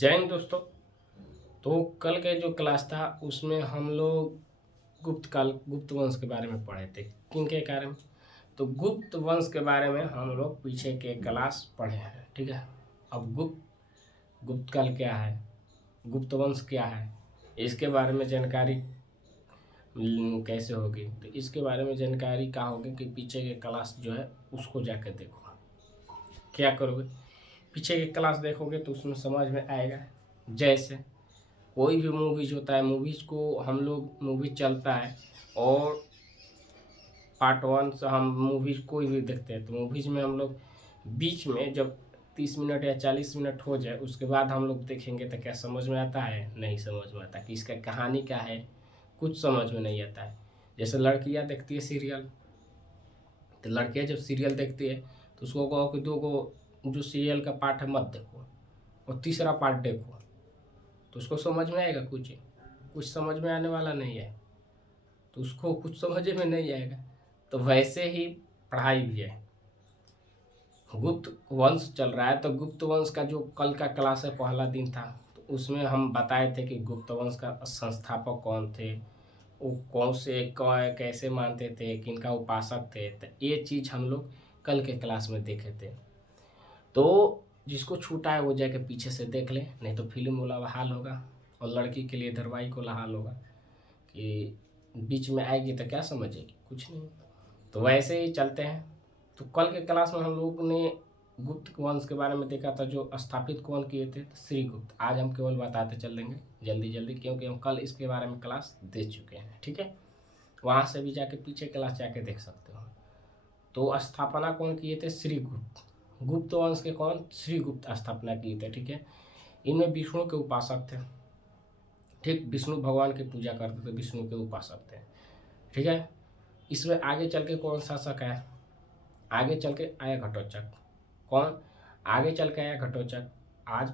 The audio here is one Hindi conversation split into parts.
जय हिंद दोस्तों। तो कल के जो क्लास था उसमें हम लोग गुप्त वंश के बारे में पढ़े थे। किन के बारे में? तो गुप्त वंश के बारे में हम लोग पीछे के क्लास पढ़े हैं, ठीक है। अब गुप्त काल क्या है, गुप्त वंश क्या है, इसके बारे में जानकारी कैसे होगी, तो इसके बारे में जानकारी क्या होगी कि पीछे के क्लास जो है उसको जाकर देखो। क्या करोगे, पीछे के क्लास देखोगे तो उसमें समझ में आएगा। जैसे कोई भी मूवीज होता है, मूवीज को हम लोग मूवी चलता है और पार्ट वन से हम मूवीज कोई भी देखते हैं तो मूवीज में हम लोग बीच में जब 30 मिनट या 40 मिनट हो जाए उसके बाद हम लोग देखेंगे तो क्या समझ में आता है? नहीं समझ में आता कि इसका कहानी क्या है, कुछ समझ में नहीं आता है। जैसे लड़कियां देखती है सीरियल, तो लड़कियां जब सीरियल देखती है तो उसको कहो कि दो को जो सीरियल का पार्ट है मत देखो और तीसरा पार्ट देखो, तो उसको समझ में आएगा? कुछ समझ में आने वाला नहीं है, तो उसको कुछ समझ में नहीं आएगा। तो वैसे ही पढ़ाई भी है। गुप्त वंश चल रहा है तो गुप्त वंश का जो कल का क्लास है, पहला दिन था, तो उसमें हम बताए थे कि गुप्त वंश का संस्थापक कौन थे, वो कौन से कैसे मानते थे, किनका उपासक थे। तो ये चीज़ हम लोग कल के क्लास में देखे थे। तो जिसको छूटा है वो जाके पीछे से देख ले, नहीं तो फिल्म वाला हाल होगा और लड़की के लिए दरवाई को हाल होगा कि बीच में आएगी तो क्या समझेगी, कुछ नहीं। तो वैसे ही चलते हैं। तो कल के क्लास में हम लोग ने गुप्त वंश के बारे में देखा था, जो स्थापित कौन किए थे, तो श्रीगुप्त। आज हम केवल बताते चल देंगे जल्दी जल्दी, क्योंकि हम कल इसके बारे में क्लास दे चुके हैं, ठीक है। वहाँ से भी जाके पीछे क्लास जाके देख सकते हो। तो स्थापना कौन किए थे? श्रीगुप्त। गुप्त वंश के कौन? श्रीगुप्त स्थापना किए थे, ठीक है। इनमें विष्णु के उपासक थे, ठीक, विष्णु भगवान की पूजा करते थे, विष्णु के उपासक थे, ठीक है। इसमें आगे चल के कौन शासक है? आगे चल के आया घटोत्कच। कौन आगे चल के आया? घटोत्कच। आज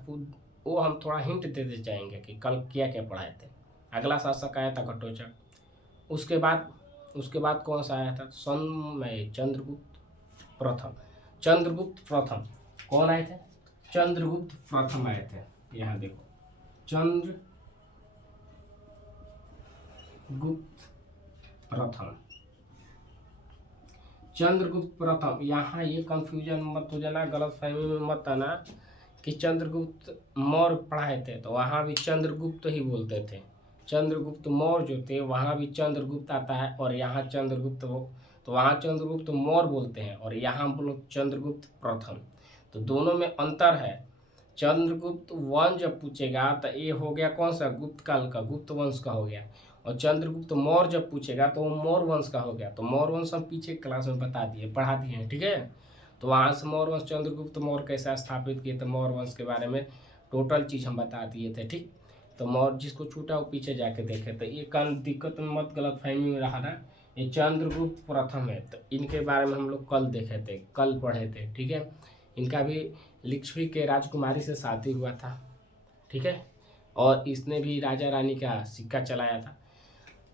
वो हम थोड़ा हिंट देते जाएंगे कि कल क्या क्या पढ़ाए थे। अगला शासक आया था घटोत्कच। उसके बाद कौन सा आया था? चंद्रगुप्त प्रथम। चंद्रगुप्त प्रथम कौन आए थे? चंद्रगुप्त प्रथम आए थे। यहाँ देखो, चंद्रगुप्त प्रथम। यहाँ ये कंफ्यूजन मत हो जाना, गलत फहमी में मत आना कि चंद्रगुप्त मौर्य पढ़ाए थे, तो वहाँ भी चंद्रगुप्त ही बोलते थे। चंद्रगुप्त मौर्य जो थे वहाँ भी चंद्रगुप्त आता है, और यहाँ चंद्रगुप्त हो तो वहाँ चंद्रगुप्त मौर्य बोलते हैं, और यहाँ बोलो चंद्रगुप्त प्रथम। तो दोनों में अंतर है। चंद्रगुप्त वंश जब पूछेगा तो ये हो गया कौन सा? गुप्त काल का, गुप्त वंश का हो गया। और चंद्रगुप्त मौर्य जब पूछेगा तो वो मौर्य वंश का हो गया। तो मौर्य वंश हम पीछे क्लास में बता दिए, पढ़ा दिए हैं, ठीक है। तो वहाँ से मौर्य वंश, चंद्रगुप्त मौर्य कैसा स्थापित किए थे, मौर्य वंश के बारे में टोटल चीज़ हम बता दिए थे, ठीक। तो मौर्य जिसको छूटा वो पीछे जाके देखे। तो ये कल दिक्कत में मत, गलत फहमी में रहा ना। ये चंद्रगुप्त प्रथम है, तो इनके बारे में हम लोग कल देखे थे, कल पढ़े थे, ठीक है। इनका भी लिच्छवी के राजकुमारी से शादी हुआ था, ठीक है। और इसने भी राजा रानी का सिक्का चलाया था,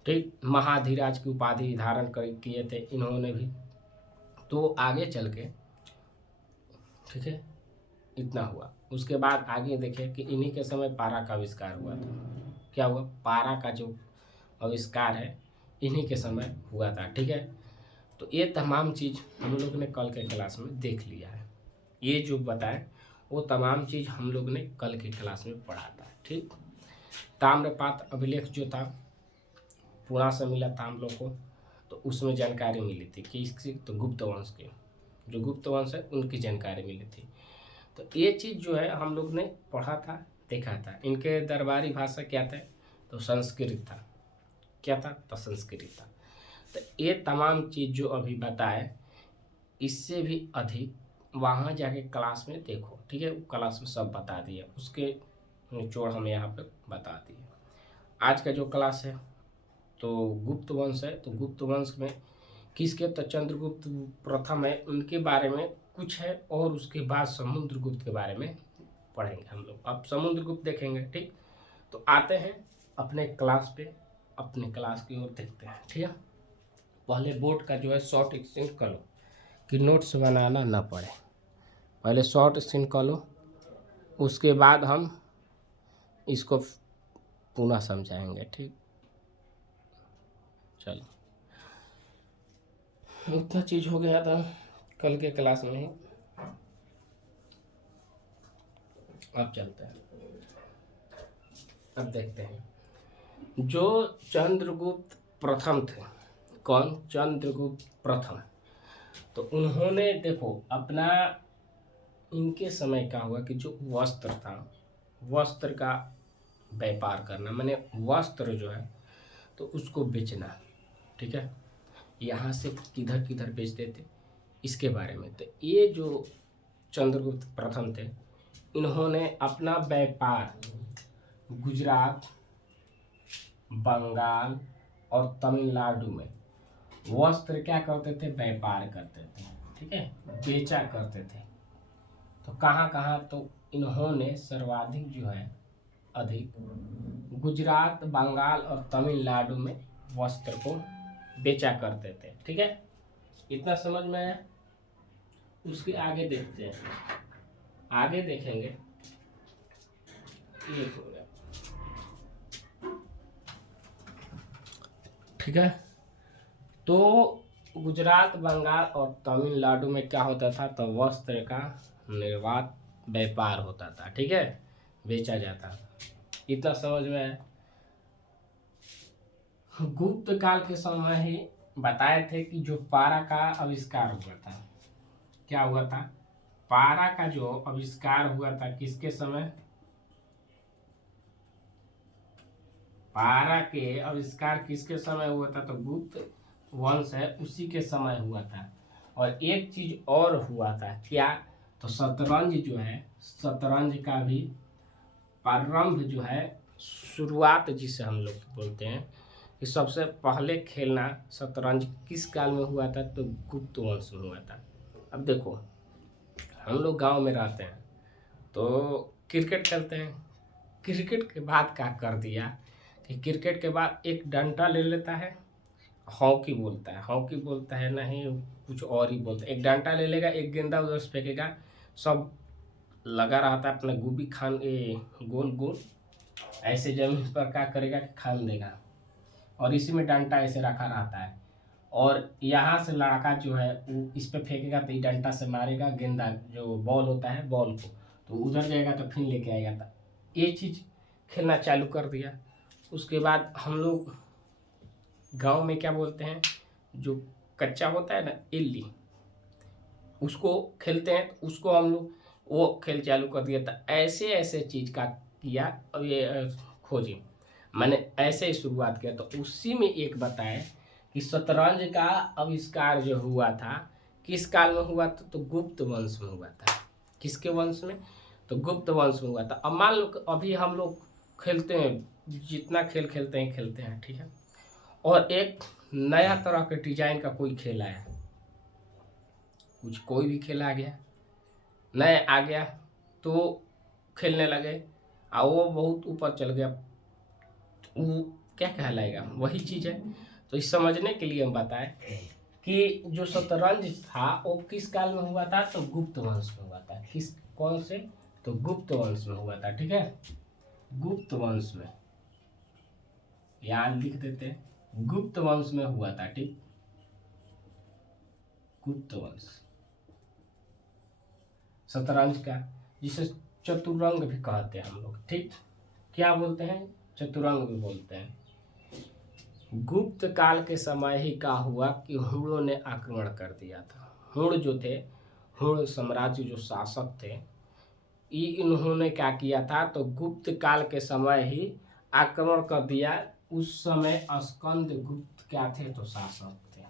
ठीक। महाधीराज की उपाधि धारण किए थे इन्होंने भी। तो आगे चल के, ठीक है, इतना हुआ। उसके बाद आगे देखें कि इन्हीं के समय पारा का आविष्कार हुआ था। क्या हुआ? पारा का जो आविष्कार है इन्हीं के समय हुआ था, ठीक है। तो ये तमाम चीज़ हम लोग ने कल के क्लास में देख लिया है। ये जो बताएं वो तमाम चीज़ हम लोग ने कल के क्लास में पढ़ा था, ठीक। ताम्रपात्र अभिलेख जो था पुणे से मिला था हम लोग को, तो उसमें जानकारी मिली थी कि इसकी, तो गुप्त वंश के जो गुप्त वंश है उनकी जानकारी मिली थी। तो ये चीज़ जो है हम लोग ने पढ़ा था, देखा था। इनके दरबारी भाषा क्या था? तो संस्कृत था। क्या था? तो संस्कृत था। तो ये तमाम चीज़ जो अभी बताए, इससे भी अधिक वहाँ जाके क्लास में देखो, ठीक है। क्लास में सब बता दिए, उसके निचोड़ हम यहाँ पे बता दिए। आज का जो क्लास है तो गुप्त वंश है। तो गुप्त वंश में किसके? तो चंद्रगुप्त प्रथम है, उनके बारे में कुछ है, और उसके बाद समुद्रगुप्त के बारे में पढ़ेंगे हम लोग। अब समुद्रगुप्त देखेंगे, ठीक। तो आते हैं अपने क्लास पे, अपने क्लास की ओर देखते हैं, ठीक है। पहले बोर्ड का जो है शॉर्ट स्क्रीन कर लो कि नोट्स बनाना ना पड़े। पहले शॉर्ट स्क्रीन कर लो, उसके बाद हम इसको पुनः समझाएंगे। ठीक, चलो इतना चीज हो गया था कल के क्लास में ही। अब चलते हैं, अब देखते हैं जो चंद्रगुप्त प्रथम थे। कौन? चंद्रगुप्त प्रथम। तो उन्होंने देखो अपना, इनके समय का हुआ कि जो वस्त्र था, वस्त्र का व्यापार करना, माने वस्त्र जो है तो उसको बेचना। ठीक है, यहाँ से किधर किधर बेचते थे इसके बारे में। तो ये जो चंद्रगुप्त प्रथम थे, इन्होंने अपना व्यापार गुजरात, बंगाल और तमिलनाडु में वस्त्र क्या करते थे? व्यापार करते थे। ठीक है, बेचा करते थे। तो कहाँ कहाँ? तो इन्होंने सर्वाधिक जो है अधिक गुजरात, बंगाल और तमिलनाडु में वस्त्र को बेचा करते थे। ठीक है, इतना समझ में आया। उसके आगे देखते हैं, आगे देखेंगे। ये हो गया। ठीक है, तो गुजरात, बंगाल और तमिलनाडु में क्या होता था? तो वस्त्र का निर्बाध व्यापार होता था। ठीक है, बेचा जाता था। इतना समझ में आया। गुप्त काल के समय ही बताए थे कि जो पारा का आविष्कार हुआ था, क्या हुआ था? पारा का जो आविष्कार हुआ था किसके समय? पारा के आविष्कार किसके समय हुआ था? तो गुप्त वंश है उसी के समय हुआ था। और एक चीज और हुआ था, क्या? तो शतरंज जो है, शतरंज का भी प्रारंभ जो है, शुरुआत जिसे हम लोग बोलते हैं कि सबसे पहले खेलना शतरंज किस काल में हुआ था? तो गुप्त वंश में हुआ था। अब देखो, हम लोग गांव में रहते हैं तो क्रिकेट खेलते हैं। क्रिकेट के बाद क्या कर दिया कि क्रिकेट के बाद एक डंडा ले लेता है, हॉकी बोलता है, हॉकी बोलता है नहीं कुछ और ही बोलता है। एक डंडा ले लेगा, एक गेंदा उधर से फेंकेगा, सब लगा रहता है अपना गोभी खान गोल गोल ऐसे जमीन पर क्या करेगा कि खान देगा। और इसी में डंडा ऐसे रखा रहता है, और यहाँ से लड़का जो है वो इस पे फेंकेगा तो डंडा से मारेगा, गेंदा जो बॉल होता है बॉल को, तो उधर जाएगा तो फिर लेके आएगा। तो ये चीज़ खेलना चालू कर दिया। उसके बाद हम लोग गांव में क्या बोलते हैं, जो कच्चा होता है ना इल्ली, उसको खेलते हैं। तो उसको हम लोग वो खेल चालू कर दिया था। ऐसे ऐसे चीज़ का किया। अब ये खोजी, मैंने ऐसे ही शुरुआत किया। तो उसी में एक बताए कि शतरंज का आविष्कार जो हुआ था किस काल में हुआ था? तो गुप्त वंश में हुआ था। किसके वंश में? तो गुप्त वंश में हुआ था। अब मान लो अभी हम लोग खेलते हैं, जितना खेल खेलते हैं ठीक है, और एक नया तरह के डिजाइन का कोई खेल आया, कुछ कोई भी खेल आ गया, नया आ गया, तो खेलने लगे और वो बहुत ऊपर चल गया, वो क्या कहलाएगा? वही चीज़ है। तो इस समझने के लिए हम बताएं कि जो शतरंज था वो किस काल में हुआ था? तो गुप्त वंश में हुआ था। किस, कौन से? तो गुप्त वंश में हुआ था। ठीक है, गुप्त वंश में, यहाँ लिख देते हैं गुप्त वंश में हुआ था। ठीक, गुप्त वंश शतरंज का, जिसे चतुरंग भी कहते हैं हम लोग। ठीक, क्या बोलते हैं? चतुरंग भी बोलते हैं। गुप्त काल के समय ही क्या हुआ कि हुणों ने आक्रमण कर दिया था। हुण जो थे, हुण साम्राज्य जो शासक थे, इन्होंने क्या किया था? तो गुप्त काल के समय ही आक्रमण कर दिया। उस समय स्कंद गुप्त क्या थे? तो शासक थे।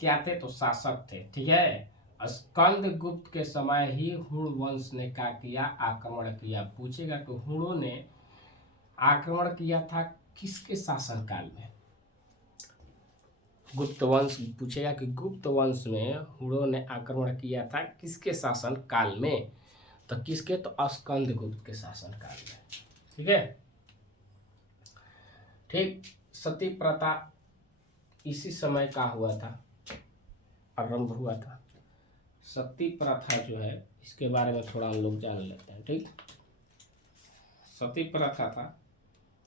क्या थे? तो शासक थे। ठीक है, स्कंद गुप्त के समय ही हुण वंश ने क्या किया? आक्रमण किया। पूछेगा कि हुणों ने आक्रमण किया था किसके शासनकाल में? गुप्त वंश पूछेगा कि गुप्त वंश में हुणों ने आक्रमण किया था किसके शासन काल में? तो किसके? तो स्कंद गुप्त के शासन काल में। ठीक है, ठीक। सती प्रथा इसी समय का हुआ था, आरंभ हुआ था। सती प्रथा जो है इसके बारे में थोड़ा हम लोग जान लेते हैं। ठीक, सती प्रथा था,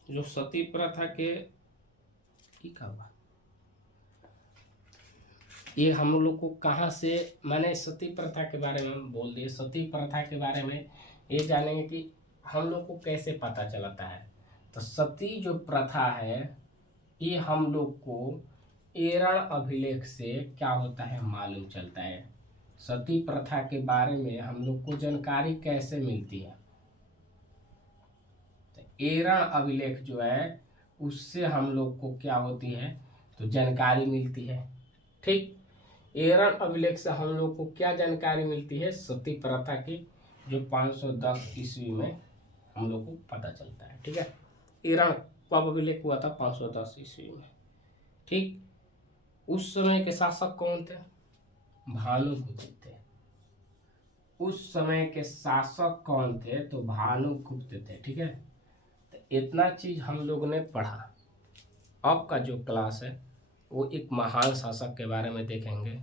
जो सती प्रथा के ठीक है ये हम लोग को कहाँ से, मैंने सती प्रथा के बारे में बोल दिए। सती प्रथा के बारे में ये जानेंगे कि हम लोग को कैसे पता चलता है। तो सती जो प्रथा है ये हम लोग को एरण अभिलेख से क्या होता है मालूम चलता है। सती प्रथा के बारे में हम लोग को जानकारी कैसे मिलती है, तो एरण अभिलेख जो है उससे हम लोग को क्या होती है तो जानकारी मिलती है। ठीक, एरण अभिलेख से हम लोग को क्या जानकारी मिलती है, सती प्रथा की, जो 510 ईस्वी में हम लोग को पता चलता है। ठीक है, एरण कब अभिलेख हुआ था, 510 ईस्वी में। ठीक, उस समय के शासक कौन थे, भानुगुप्त थे। उस समय के शासक कौन थे, तो भानुगुप्त थे। ठीक है, तो इतना चीज हम लोग ने पढ़ा। अब का जो क्लास है वो एक महान शासक के बारे में देखेंगे,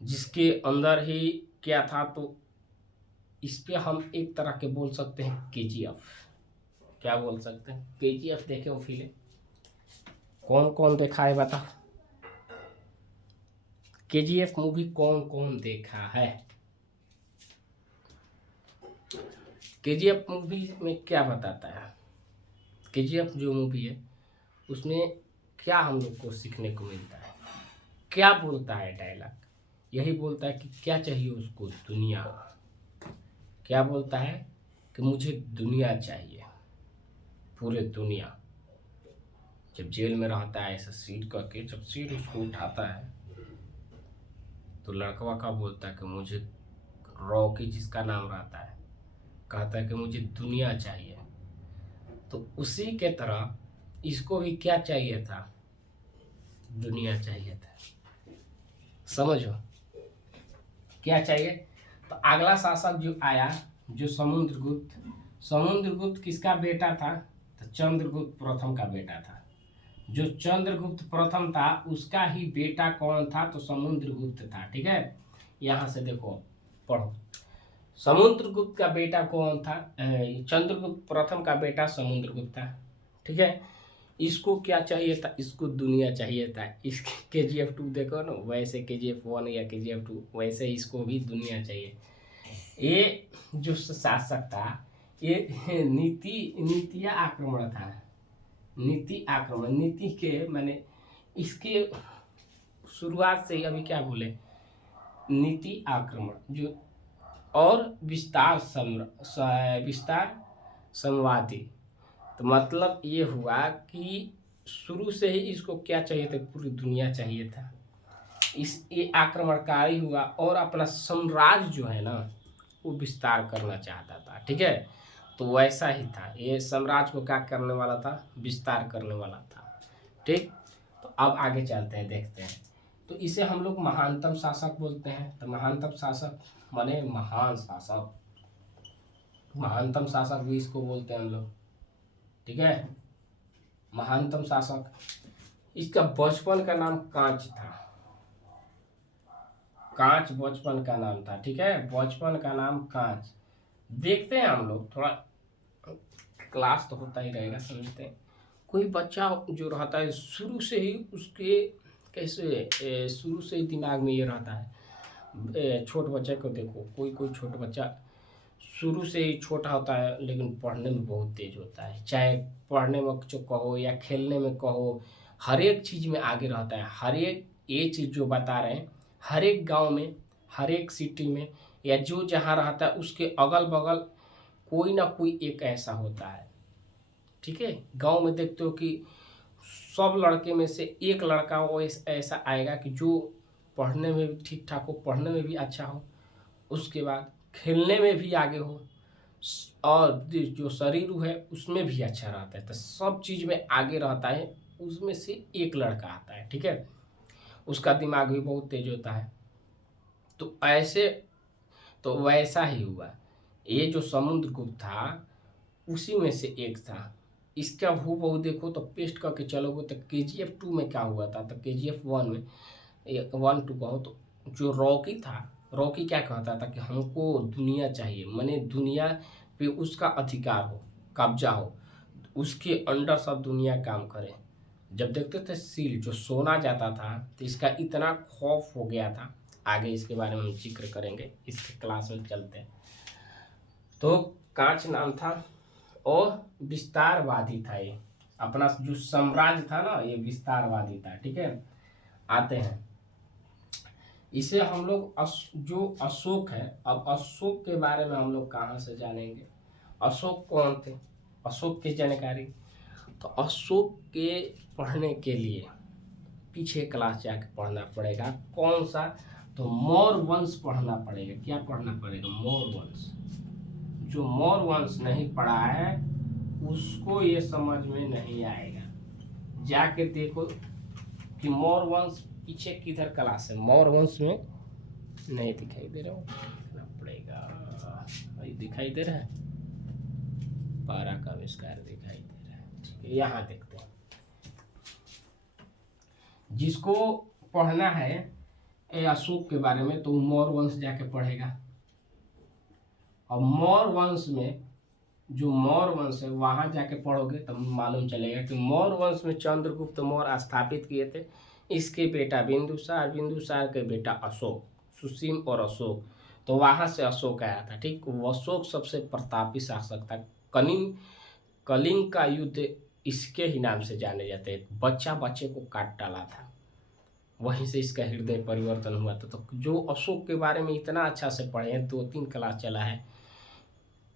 जिसके अंदर ही क्या था, तो इस पे हम एक तरह के बोल सकते हैं केजीएफ। क्या बोल सकते हैं, केजीएफ देखे हो फिल्म, कौन कौन देखा है बता, केजीएफ मूवी कौन कौन देखा है। केजीएफ मूवी में क्या बताता है, केजीएफ जो मूवी है उसमें क्या हम लोग को सीखने को मिलता है, क्या बोलता है डायलॉग, यही बोलता है कि क्या चाहिए उसको, दुनिया। क्या बोलता है कि मुझे दुनिया चाहिए, पूरे दुनिया। जब जेल में रहता है ऐसा सीट करके, जब सीट उसको उठाता है तो लड़कवा का बोलता है कि मुझे, रॉकी जिसका नाम रहता है, कहता है कि मुझे दुनिया चाहिए। तो उसी के तरह इसको भी क्या चाहिए था, दुनिया चाहिए था। समझो क्या चाहिए। तो अगला शासक जो आया, जो समुद्रगुप्त। समुद्रगुप्त किसका बेटा था, तो चंद्रगुप्त प्रथम का बेटा था। जो चंद्रगुप्त प्रथम था उसका ही बेटा कौन था, तो समुद्रगुप्त था। ठीक है, यहाँ से देखो पढ़ो, समुद्रगुप्त का बेटा कौन था, चंद्रगुप्त प्रथम का बेटा समुद्रगुप्त था। ठीक है, इसको क्या चाहिए था, इसको दुनिया चाहिए था। इसके KGF 2 देखो ना, वैसे KGF 1 या KGF 2 वैसे इसको भी दुनिया चाहिए। ये जो शासक था ये नीतिया आक्रमण था, नीति आक्रमण, नीति के मैंने इसके शुरुआत से ही अभी क्या बोले, नीति आक्रमण जो, और विस्तार संवादी। तो मतलब ये हुआ कि शुरू से ही इसको क्या चाहिए था, पूरी दुनिया चाहिए था। ये आक्रमणकारी हुआ और अपना साम्राज्य जो है ना वो विस्तार करना चाहता था। ठीक है, तो वैसा ही था, ये साम्राज्य को क्या करने वाला था, विस्तार करने वाला था। ठीक, तो अब आगे चलते हैं, देखते हैं। तो इसे हम लोग महानतम शासक बोलते हैं। तो महानतम शासक माने महान शासक, महानतम शासक भी इसको बोलते हैं हम लोग। ठीक है, महानतम शासक। इसका बचपन का नाम कांच था, कांच बचपन का नाम था। ठीक है, बचपन का नाम कांच। देखते हैं हम लोग, थोड़ा क्लास तो होता ही रहेगा, समझते हैं। कोई बच्चा जो रहता है शुरू से ही उसके कैसे शुरू से ही दिमाग में ये रहता है। छोट बच्चे को देखो, कोई कोई छोटा बच्चा शुरू से ही छोटा होता है लेकिन पढ़ने में बहुत तेज होता है। चाहे पढ़ने में जो कहो या खेलने में कहो, हर एक चीज़ में आगे रहता है। हर एक ये चीज़ जो बता रहे हैं, हर एक गांव में, हर एक सिटी में, या जो जहाँ रहता है उसके अगल बगल कोई ना कोई एक ऐसा होता है। ठीक है, गांव में देखते हो कि सब लड़के में से एक लड़का वो ऐसा आएगा कि जो पढ़ने में भी ठीक ठाक हो, पढ़ने में भी अच्छा हो, उसके बाद खेलने में भी आगे हो, और जो शरीर है उसमें भी अच्छा रहता है। तो सब चीज़ में आगे रहता है, उसमें से एक लड़का आता है। ठीक है, उसका दिमाग भी बहुत तेज होता है। तो ऐसे, तो वैसा ही हुआ, ये जो समुद्रगुप्त था उसी में से एक था। इसका हूबहू देखो तो पेस्ट करके चलोगे तो KGF 2 में क्या हुआ था, तो KGF 1 में 1-2 कहो तो जो रॉकी था, रॉकी क्या कहता था कि हमको दुनिया चाहिए, माने दुनिया पे उसका अधिकार हो, कब्जा हो, उसके अंडर सब दुनिया काम करे। जब देखते थे सील जो सोना जाता था तो इसका इतना खौफ हो गया था, आगे इसके बारे में हम जिक्र करेंगे, इसके क्लास में चलते हैं। तो कांच नाम था और विस्तारवादी था, ये अपना जो साम्राज्य था ना ये विस्तारवादी था। ठीक है, आते हैं इसे हम लोग जो अशोक है, अब अशोक के बारे में हम लोग कहाँ से जानेंगे, अशोक कौन थे, अशोक की जानकारी। तो अशोक के पढ़ने के लिए पीछे क्लास जाके पढ़ना पड़ेगा। कौन सा, तो मौर्य वंश पढ़ना पड़ेगा। क्या पढ़ना पड़ेगा, मौर्य वंश। जो मौर्य वंश नहीं पढ़ा है उसको ये समझ में नहीं आएगा। जाके देखो कि मौर्य वंश पीछे किधर क्लास है, मौर्य वंश में नहीं दिखाई दे रहा, देखना पड़ेगा। ये दिखाई दे रहा है, पारा का आविष्कार दिखाई दे रहा है। ठीक है, यहाँ देखते हैं। जिसको पढ़ना है अशोक के बारे में तो मौर्य वंश जाके पढ़ेगा। और मौर्य वंश में जो मौर्य वंश है वहां जाके पढ़ोगे तब मालूम चलेगा कि मौर्य वंश में चंद्रगुप्त मौर्य स्थापित किए थे। इसके बेटा बिंदुसार, बिंदुसार के बेटा अशोक, सुसीम और अशोक, तो वहां से अशोक आया था। ठीक, वो अशोक सबसे प्रतापी शासक था। कलिंग का युद्ध इसके ही नाम से जाने जाते हैं। बच्चा बच्चे को काट डाला था, वहीं से इसका हृदय परिवर्तन हुआ था। तो जो अशोक के बारे में इतना अच्छा से पढ़े हैं, 2-3 क्लास चला है,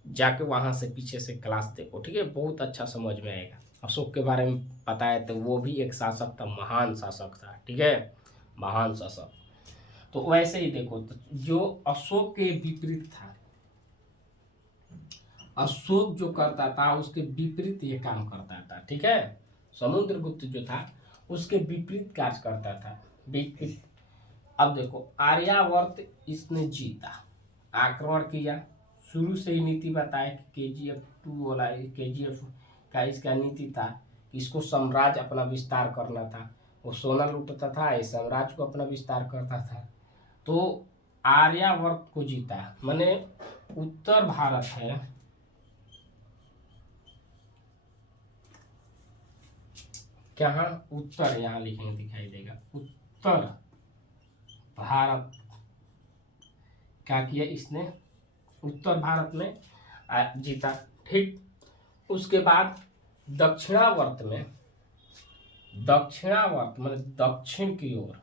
जाके वहां से पीछे से क्लास देखो। ठीक है, बहुत अच्छा समझ में आएगा। अशोक के बारे में पता है तो वो भी एक शासक था, महान शासक था। ठीक है, महान शासक। तो वैसे ही देखो, तो जो अशोक के विपरीत था, अशोक जो करता था उसके विपरीत ये काम करता था। ठीक है, समुद्रगुप्त जो था उसके विपरीत कार्य करता था, विपरीत। अब देखो, आर्यावर्त इसने जीता, आक्रमण किया, शुरू से ही नीति बताया कि KGF 2 वाला, KGF का इसका नीति था कि इसको साम्राज्य अपना विस्तार करना था। वो सोना लूटता था, इस साम्राज्य को अपना विस्तार करता था। तो आर्यावर्त को जीता, माने उत्तर भारत है, क्या उत्तर यहाँ लिखेंगे दिखाई देगा, उत्तर भारत क्या किया इसने, उत्तर भारत में जीता। ठीक, उसके बाद दक्षिणावर्त में, दक्षिणावर्त मतलब दक्षिण की ओर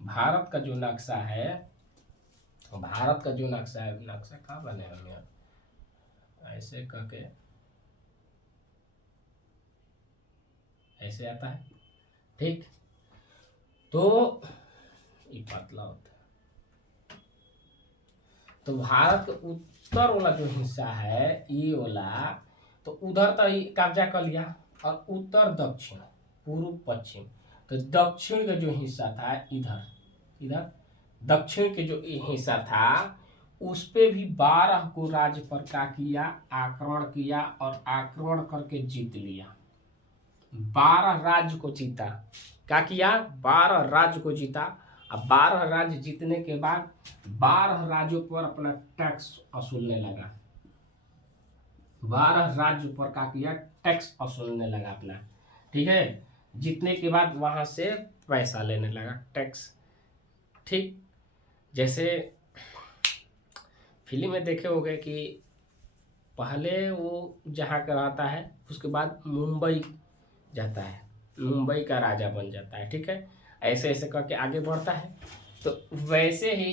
भारत का जो नक्शा है, भारत का जो नक्शा है, नक्शा कहाँ बने हम यार, ऐसे करके ऐसे आता है। ठीक, तो ये पतला होता है। तो भारत का उत्तर वाला जो हिस्सा है ये वाला, तो उधर तो कब्जा कर लिया, और उत्तर दक्षिण पूर्व पश्चिम, तो दक्षिण का जो हिस्सा था इधर, इधर दक्षिण के जो हिस्सा था उस पे भी 12 को राज्य पर क्या किया, आक्रमण किया, और आक्रमण करके जीत लिया। 12 राज्य को जीता, क्या किया, 12 राज्य को जीता। अब 12 राज्य जीतने के बाद 12 राज्यों पर अपना टैक्स वसूलने लगा, 12 राज्यों पर क्या किया, टैक्स वसूलने लगा अपना। ठीक है, जीतने के बाद वहां से पैसा लेने लगा, टैक्स। ठीक, जैसे फिल्म में देखे होंगे कि पहले वो जहाँ का रहता है उसके बाद मुंबई जाता है, मुंबई का राजा बन जाता है। ठीक है, ऐसे ऐसे करके आगे बढ़ता है। तो वैसे ही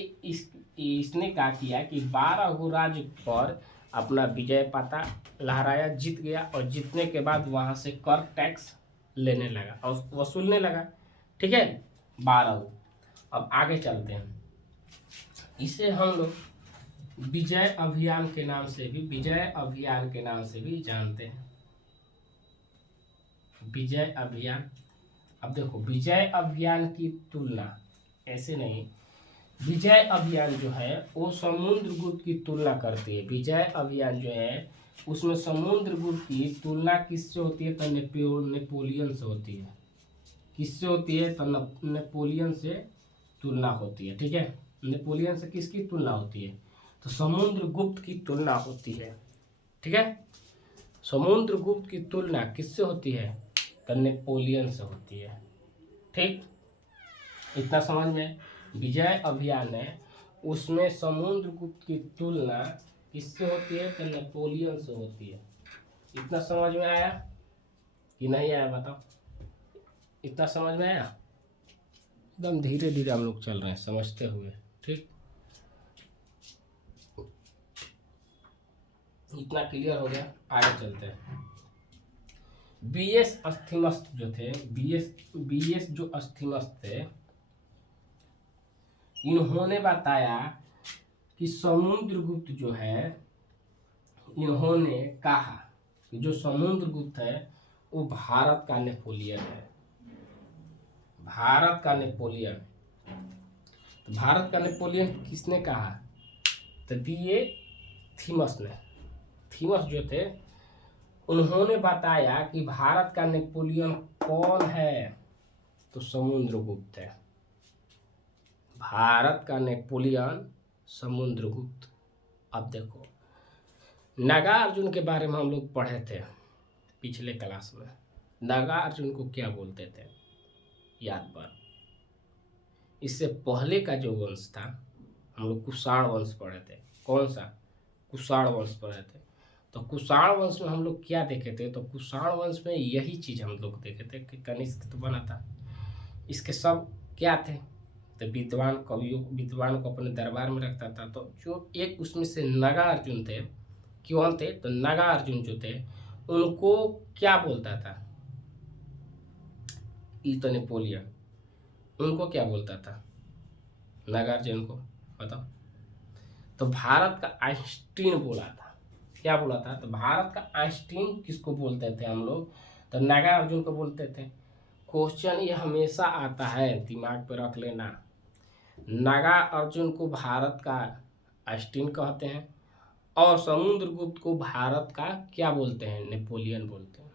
इसने क्या किया कि 12 गो राज्य पर अपना विजय पाता लहराया, जीत गया, और जीतने के बाद वहाँ से कर टैक्स लेने लगा और वसूलने लगा। ठीक है, 12 गो। अब आगे चलते हैं, इसे हम लोग विजय अभियान के नाम से भी, विजय अभियान के नाम से भी जानते हैं, विजय अभियान। अब देखो, विजय अभियान की तुलना ऐसे नहीं, विजय अभियान जो है वो समुद्रगुप्त की तुलना करती है। विजय अभियान जो है उसमें समुद्रगुप्त की तुलना किससे होती है, तो नेपोलियन से होती है। किससे होती है, तो नेपोलियन से तुलना होती है। ठीक है, नेपोलियन से किसकी तुलना होती है, तो समुद्रगुप्त की तुलना होती है। ठीक है। समुद्रगुप्त की तुलना किससे होती है? तो नेपोलियन से होती है। ठीक, इतना समझ में। विजय अभियान है उसमें समुद्रगुप्त की तुलना किससे होती है? तो नेपोलियन से होती है। इतना समझ में आया कि नहीं आया बताओ? इतना समझ में आया? एकदम धीरे धीरे हम लोग चल रहे हैं समझते हुए। ठीक, इतना क्लियर हो गया, आगे चलते हैं। बीएस अस्थिमस्त जो थे, बीएस जो अस्थिमस्त थे, इन्होंने बताया कि समुद्रगुप्त जो है, इन्होंने कहा कि जो समुद्रगुप्त है वो भारत का नेपोलियन है। भारत का नेपोलियन। तो भारत का नेपोलियन किसने कहा? तो बीए थीमस ने। थीमस जो थे उन्होंने बताया कि भारत का नेपोलियन कौन है? तो समुद्रगुप्त है। भारत का नेपोलियन समुद्रगुप्त। अब देखो, नागार्जुन के बारे में हम लोग पढ़े थे पिछले क्लास में। नागार्जुन को क्या बोलते थे याद पर? इससे पहले का जो वंश था, हम लोग कुषाण वंश पढ़े थे। कौन सा? कुषाण वंश पढ़े थे। तो कुषाण वंश में हम लोग क्या देखे थे? तो कुषाण वंश में यही चीज हम लोग देखे थे कि कनिष्क तो बना था। इसके सब क्या थे? तो विद्वान कवियों, विद्वान को अपने दरबार में रखता था। तो जो एक उसमें से नागार्जुन थे, कौन थे? तो नागार्जुन जो थे उनको क्या बोलता था? ई तो नेपोलियन, उनको क्या बोलता था नागार्जुन को? बताओ। तो भारत का आइंस्टीन बोला था। क्या बोला था? तो भारत का आइंस्टीन किसको बोलते थे हम लोग? तो नागार्जुन को बोलते थे। क्वेश्चन ये हमेशा आता है, दिमाग पे रख लेना। नागार्जुन को भारत का आइंस्टीन कहते हैं और समुद्रगुप्त को भारत का क्या बोलते हैं? नेपोलियन बोलते हैं।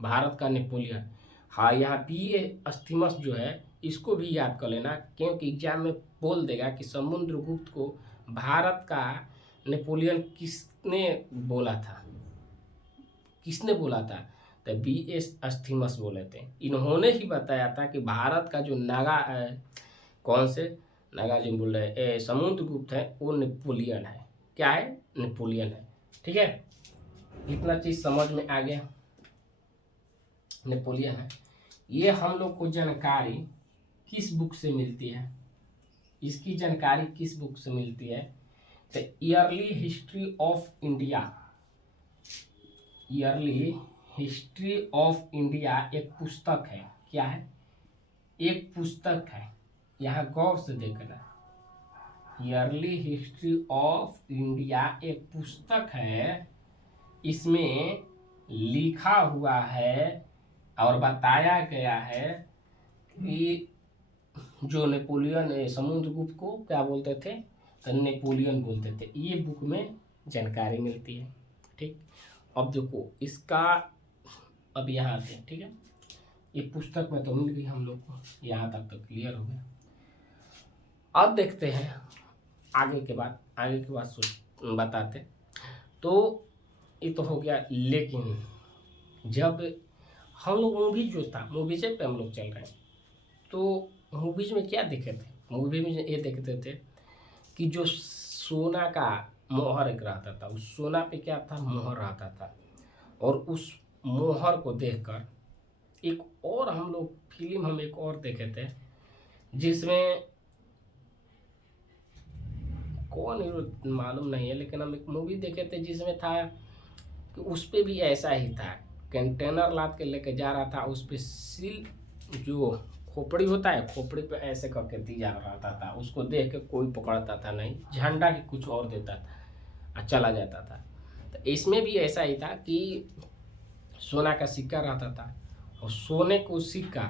भारत का नेपोलियन। हाँ, यहाँ बी अस्थिमस जो है इसको भी याद कर लेना, क्योंकि एग्जाम में बोल देगा कि समुद्रगुप्त को भारत का नेपोलियन किसने बोला था? किसने बोला था? तो बीएस अस्थिमस बोले थे। इन्होंने ही बताया था कि भारत का जो कौन से नागार्जुन बोल रहे समुद्रगुप्त है वो नेपोलियन है। क्या है? नेपोलियन है। ठीक है, इतना चीज समझ में आ गया। नेपोलियन है। ये हम लोग को जानकारी किस बुक से मिलती है? इसकी जानकारी किस बुक से मिलती है? तो yearly history of India. Yearly history of India एक पुस्तक है। क्या है? एक पुस्तक है। यहाँ गौर से देखना। ईयरली हिस्ट्री ऑफ इंडिया एक पुस्तक है। इसमें लिखा हुआ है और बताया गया है कि जो नेपोलियन समुद्रगुप्त को क्या बोलते थे? तो नेपोलियन बोलते थे। ये बुक में जानकारी मिलती है। ठीक, अब देखो इसका, अब यहाँ आते हैं। ठीक है, ये पुस्तक में तो मिल गई हम लोग को, यहाँ तक तो क्लियर हो गया। अब देखते हैं आगे के बाद बताते। तो ये तो हो गया, लेकिन जब हम लोग मूवी जो था, मूवीज पे हम लोग चल रहे हैं, तो मूवीज में क्या देखे थे? मूवी में ये देखते थे कि जो सोना का मोहर एक रहता था, उस सोना पे क्या था? मोहर रहता था। और उस मोहर को देखकर एक और हम लोग फिल्म हम एक और देखे थे, जिसमें कौन हीरो मालूम नहीं है, लेकिन हम एक मूवी देखे थे जिसमें था कि उस पे भी ऐसा ही था। कंटेनर लाद के लेके जा रहा था, उस पे सील जो खोपड़ी होता है, खोपड़ी पे ऐसे करके दिया रहता था। उसको देख के कोई पकड़ता था नहीं, झंडा की कुछ और देता था और चला जाता था। तो इसमें भी ऐसा ही था कि सोना का सिक्का रहता था और सोने को सिक्का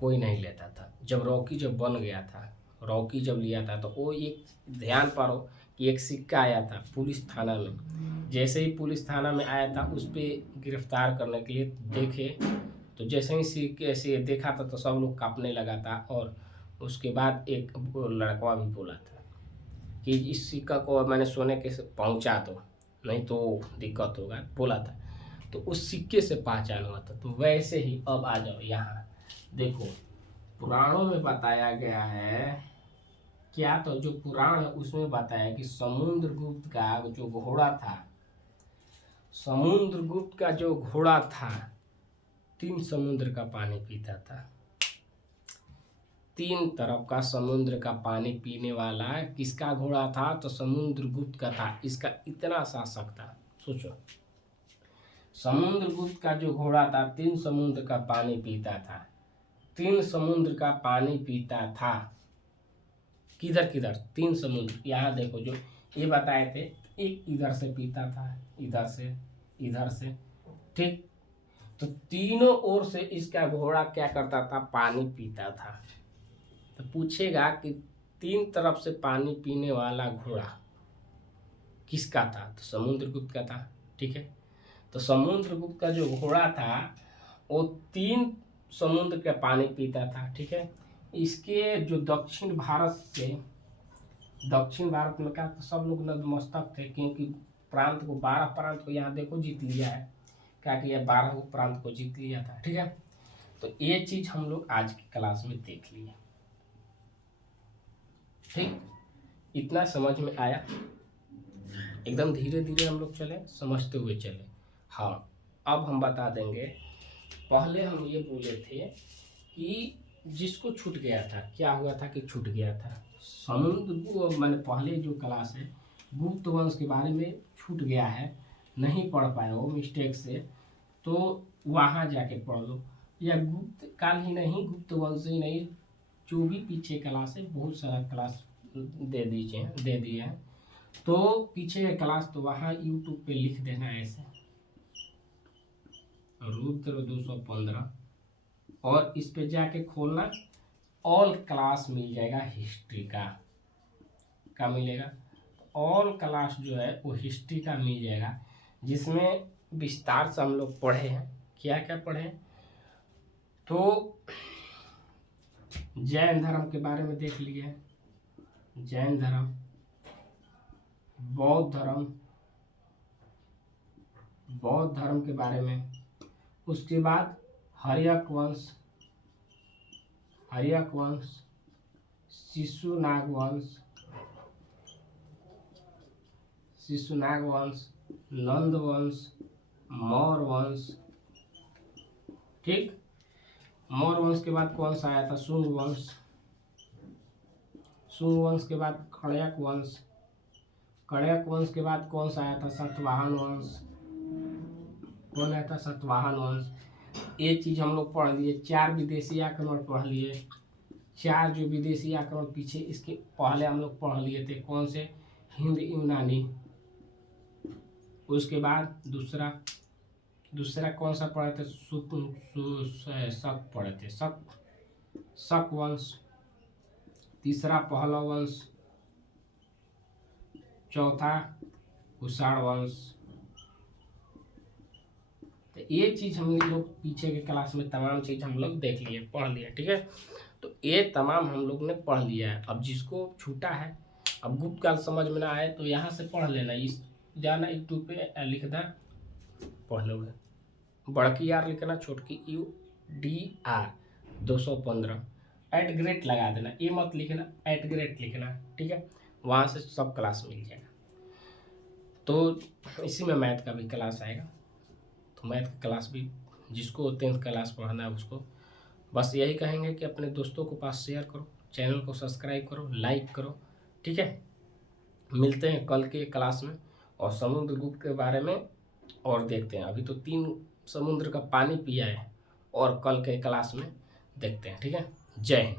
कोई नहीं लेता था। जब रॉकी जब बन गया था, रॉकी जब लिया था, तो वो एक ध्यान पारो कि एक सिक्का आया था पुलिस थाना में। जैसे ही पुलिस थाना में आया था, उस पर गिरफ्तार करने के लिए देखे, तो जैसे ही सिक्के से देखा था तो सब लोग कांपने लगा था। और उसके बाद एक लड़का भी बोला था कि इस सिक्का को मैंने सोने के पहुंचा दो। नहीं तो दिक्कत होगा, बोला था। तो उस सिक्के से पहचान हुआ था। तो वैसे ही अब आ जाओ यहाँ, देखो पुराणों में बताया गया है क्या, तो जो पुराण है उसमें बताया कि समुद्रगुप्त का जो घोड़ा था, समुद्रगुप्त का जो घोड़ा था 3 समुद्र का पानी पीता था। 3 तरफ का समुद्र का पानी पीने वाला किसका घोड़ा था? तो समुद्रगुप्त का था। इसका इतना शासक था, सोचो। समुद्रगुप्त का जो घोड़ा था 3 समुद्र का पानी पीता था। 3 समुद्र का पानी पीता था। किधर किधर? 3 समुद्र। यहाँ देखो जो ये बताए थे, एक इधर से पीता था, इधर से, ठीक। तो तीनों ओर से इसका घोड़ा क्या करता था? पानी पीता था। तो पूछेगा कि 3 तरफ से पानी पीने वाला घोड़ा किसका था? तो समुद्रगुप्त का था, ठीक है। तो समुद्रगुप्त का जो घोड़ा था वो 3 समुद्र का पानी पीता था, ठीक है। इसके जो दक्षिण भारत में क्या, तो सब लोग नतमस्तक थे, क्योंकि प्रांत को 12 प्रांत को यहाँ देखो जीत लिया है, क्या किया? 12 प्रांत को जीत लिया था, ठीक है। तो ये चीज हम लोग आज की क्लास में देख लिए, ठीक। इतना समझ में आया? एकदम धीरे धीरे हम लोग चले, समझते हुए चले। हाँ, अब हम बता देंगे। पहले हम ये बोले थे कि जिसको छूट गया था, क्या हुआ था कि छूट गया था? मैंने पहले जो क्लास है गुप्त वंश के बारे में छूट गया है, नहीं पढ़ पाए हो मिस्टेक से, तो वहाँ जाके पढ़ लो। या गुप्त काल ही नहीं, गुप्त वंश ही नहीं, जो भी पीछे क्लास है, बहुत सारा क्लास दे दिए हैं। तो पीछे का क्लास तो वहाँ यूट्यूब पे लिख देना ऐसे, रुद्र 215, और इस पे जाके खोलना, ऑल क्लास मिल जाएगा। हिस्ट्री का मिलेगा। ऑल क्लास जो है वो हिस्ट्री का मिल जाएगा, जिसमें विस्तार से हम लोग पढ़े हैं। क्या क्या पढ़े? तो जैन धर्म के बारे में देख लिए, जैन धर्म, बौद्ध धर्म के बारे में। उसके बाद हर्यक वंश, शिशुनाग वंश, नंद वंश, मौर्य वंश, ठीक। मौर्य वंश के बाद कौन सा आया था? शुंग वंश के बाद खड़्यक वंश के बाद कौन सा आया था? सातवाहन वंश। कौन आया था? सातवाहन वंश। ये चीज हम लोग पढ़ लिए। 4 विदेशी आक्रमण पढ़ लिए। 4 जो विदेशी आक्रमण पीछे इसके पहले हम लोग पढ़ लिए थे, कौन से? हिंद यूनानी। उसके बाद दूसरा कौन सा पढ़े थे? शक पढ़े थे, शक वंश। तीसरा पहलव वंश। चौथा कुषाण वंश। तो ये चीज हम लोग पीछे के क्लास में तमाम चीज हम लोग देख लिए, पढ़ लिए, ठीक है। तो ये तमाम हम लोग ने पढ़ लिया है। अब जिसको छूटा है, अब गुप्त काल समझ में ना आए तो यहाँ से पढ़ लेना, इस जाना यूट्यूब पे लिखना, पढ़ लोगे। बड़की आर लिखना, छोटकी UDR 215, @ लगा देना, ये मत लिखना, @ लिखना, ठीक है। वहाँ से सब क्लास मिल जाएगा। तो इसी में मैथ का भी क्लास आएगा। तो मैथ का क्लास भी, जिसको 10th क्लास पढ़ना है उसको बस यही कहेंगे कि अपने दोस्तों को पास शेयर करो, चैनल को सब्सक्राइब करो, लाइक करो, ठीक है। मिलते हैं कल के क्लास में और समुद्रगुप्त के बारे में और देखते हैं। अभी तो 3 समुद्र का पानी पिया है और कल के क्लास में देखते हैं, ठीक है। जय हिंद।